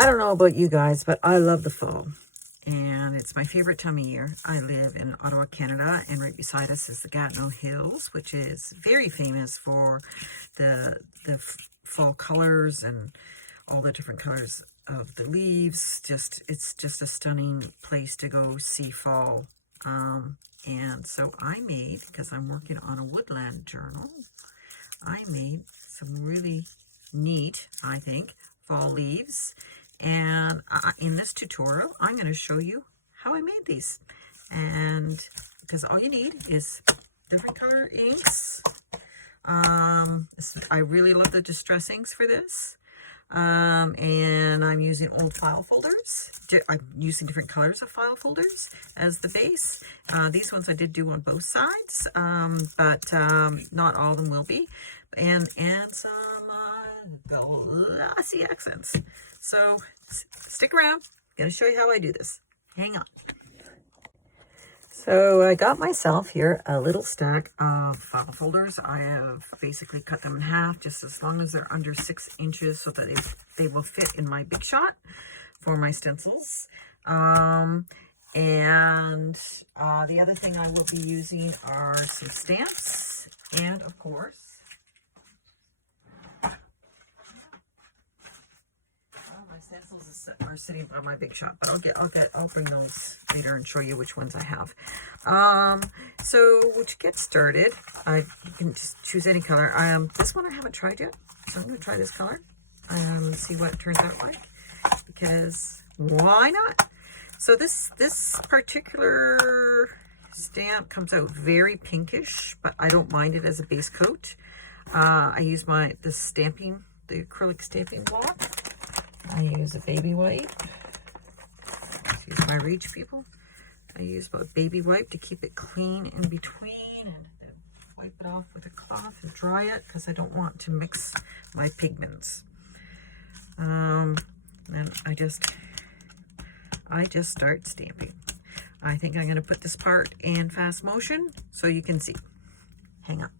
I don't know about you guys, but I love the fall. And it's my favorite time of year. I live in Ottawa, Canada, and right beside us is the Gatineau Hills, which is very famous for the fall colors and all the different colors of the leaves. It's just a stunning place to go see fall. And so I made, because I'm working on a woodland journal, I made some really neat, I think, fall leaves. And in this tutorial, I'm going to show you how I made these. And because all you need is different color inks. I really love the distress inks for this. And I'm using old file folders. I'm using different colors of file folders as the base. These ones I did do on both sides, but not all of them will be. And some glossy accents. So stick around. I'm going to show you how I do this. Hang on. So I got myself here a little stack of file folders. I have basically cut them in half just as long as they're under 6 inches so that they will fit in my Big Shot for my stencils. The other thing I will be using are some stamps and, of course, my stencils are sitting by my Big Shot, but I'll bring those later and show you which ones I have. So to get started, you can just choose any color. This one I haven't tried yet, so I'm going to try this color and see what it turns out like, because why not? So this particular stamp comes out very pinkish, but I don't mind it as a base coat. I use the acrylic stamping block. I use a baby wipe. Excuse my reach, people. I use a baby wipe to keep it clean in between, and then wipe it off with a cloth and dry it because I don't want to mix my pigments. And I just start stamping. I think I'm going to put this part in fast motion so you can see. Hang on.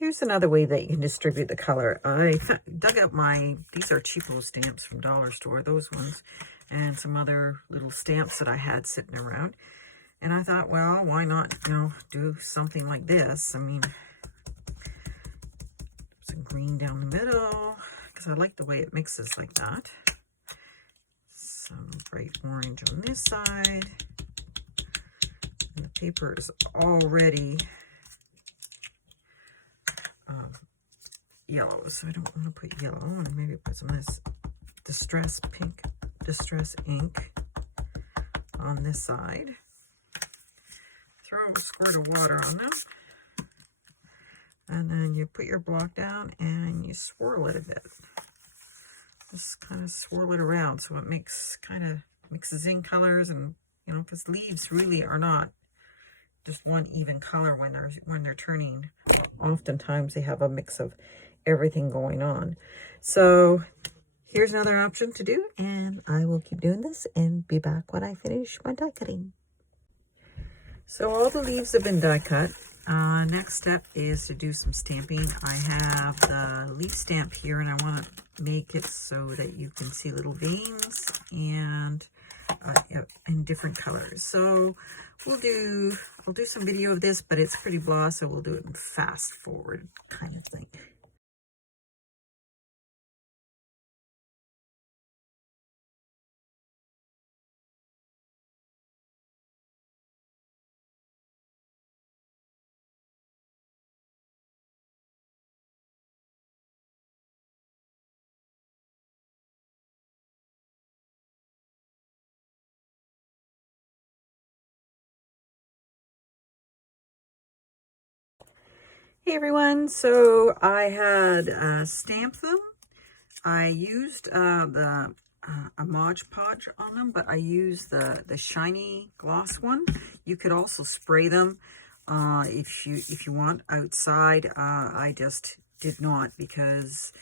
Here's another way that you can distribute the color. I dug out these are cheapo stamps from Dollar Store, those ones, and some other little stamps that I had sitting around. And I thought, well, why not, do something like this? I mean, some green down the middle, because I like the way it mixes like that. Some bright orange on this side. And the paper is already yellow, so I don't want to put yellow. I want to maybe put some of this distress ink on this side. Throw a squirt of water on them, and then you put your block down and you swirl it a bit. Just kind of swirl it around so it mixes in colors, and because leaves really are not just one even color when they're turning. Oftentimes they have a mix of everything going on. So here's another option to do, and I will keep doing this and be back when I finish my die cutting. So all the leaves have been die cut. Next step is to do some stamping. I have the leaf stamp here, and I want to make it so that you can see little veins and in different colors. So I'll do some video of this, but it's pretty blah, so we'll do it in fast forward kind of thing. Hey everyone, so I had stamped them. I used a Mod Podge on them, but I used the shiny gloss one. You could also spray them if you want outside. I just did not because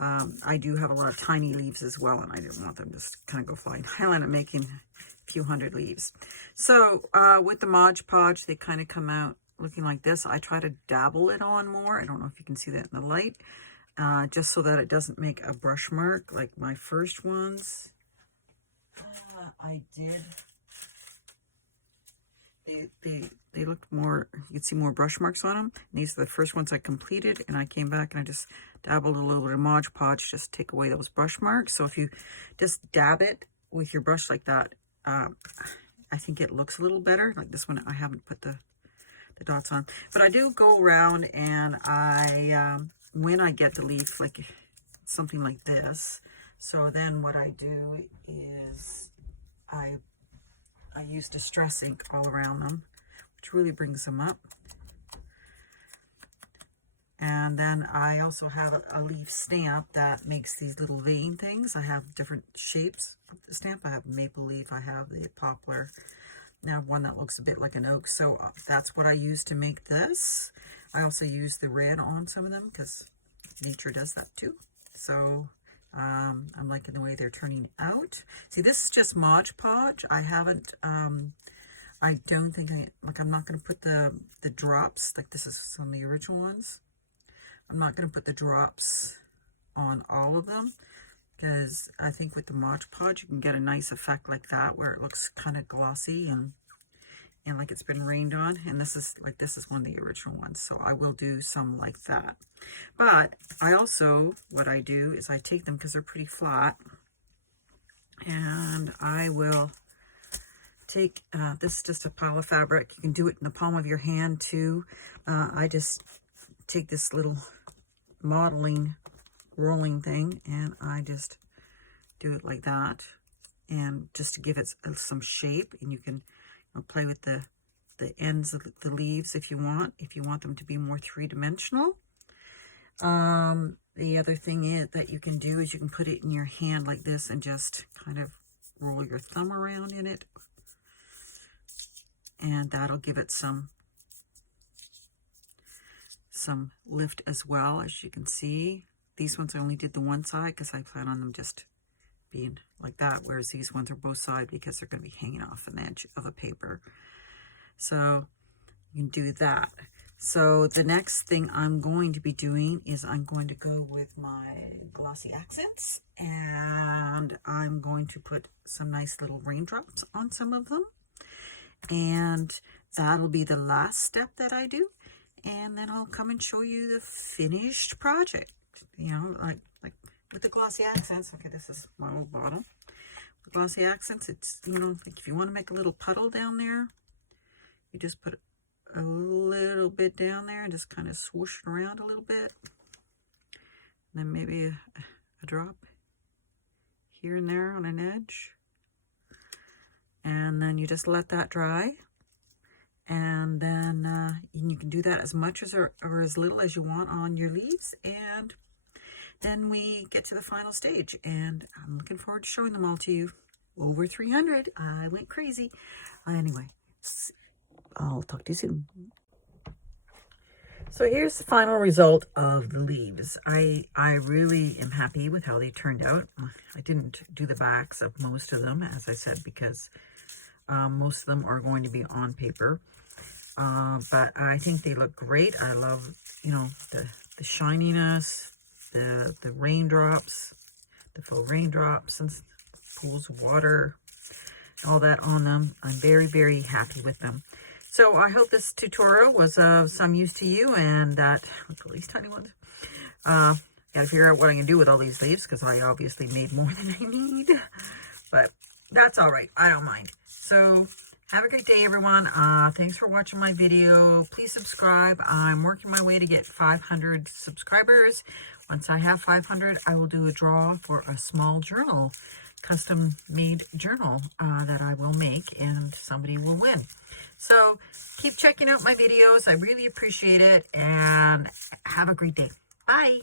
I do have a lot of tiny leaves as well, and I didn't want them to just kind of go flying. I ended up making a few hundred leaves. So with the Mod Podge, they kind of come out looking like this. I try to dabble it on more. I don't know if you can see that in the light, just so that it doesn't make a brush mark like my first ones. I did. They looked more, you could see more brush marks on them. And these are the first ones I completed, and I came back and I just dabbled a little bit of Mod Podge just to take away those brush marks. So if you just dab it with your brush like that, I think it looks a little better. Like this one, I haven't put the dots on, but I do go around and I when I get the leaf like something like this, so then what I do is I use Distress ink all around them, which really brings them up. And then I also have a leaf stamp that makes these little vein things. I have different shapes of the stamp. I have maple leaf, I have the poplar, now one that looks a bit like an oak. So that's what I use to make this. I also use the red on some of them because nature does that too. So I'm liking the way they're turning out. See, this is just Mod Podge. I haven't, I don't think I'm not going to put the drops, like this is some of the original ones. I'm not going to put the drops on all of them, because I think with the Mod Podge you can get a nice effect like that where it looks kind of glossy and like it's been rained on. And this is one of the original ones, so I will do some like that. But I also, what I do is I take them because they're pretty flat, and I will take this is just a pile of fabric. You can do it in the palm of your hand too. I just take this little modeling rolling thing and I just do it like that, and just to give it some shape. And you can play with the ends of the leaves if you want them to be more three-dimensional. The other thing that you can do is you can put it in your hand like this and just kind of roll your thumb around in it, and that'll give it some lift as well. As you can see, these ones I only did the one side because I plan on them just being like that, whereas these ones are both sides because they're going to be hanging off an edge of a paper. So you can do that. So the next thing I'm going to be doing is I'm going to go with my glossy accents, and I'm going to put some nice little raindrops on some of them, and that'll be the last step that I do. And then I'll come and show you the finished project, like with the glossy accents. Okay, this is my old bottle. The glossy accents, it's, like if you want to make a little puddle down there, you just put a little bit down there and just kind of swoosh it around a little bit. And then maybe a drop here and there on an edge. And then you just let that dry. And then you can do that as much as or as little as you want on your leaves. And then we get to the final stage, and I'm looking forward to showing them all to you. Over 300. I went crazy. Anyway, I'll talk to you soon. So here's the final result of the leaves. I really am happy with how they turned out. I didn't do the backs of most of them, as I said, because most of them are going to be on paper. But I think they look great. I love, you know, the shininess, the raindrops, the faux raindrops and pools of water, all that on them. I'm very, very happy with them. So I hope this tutorial was of some use to you, and that, look at these tiny ones. Got to figure out what I'm going to do with all these leaves, because I obviously made more than I need. But that's all right. I don't mind. So have a great day, everyone. Thanks for watching my video. Please subscribe. I'm working my way to get 500 subscribers. Once I have 500, I will do a draw for a small journal, custom-made journal that I will make, and somebody will win. So keep checking out my videos. I really appreciate it, and have a great day. Bye.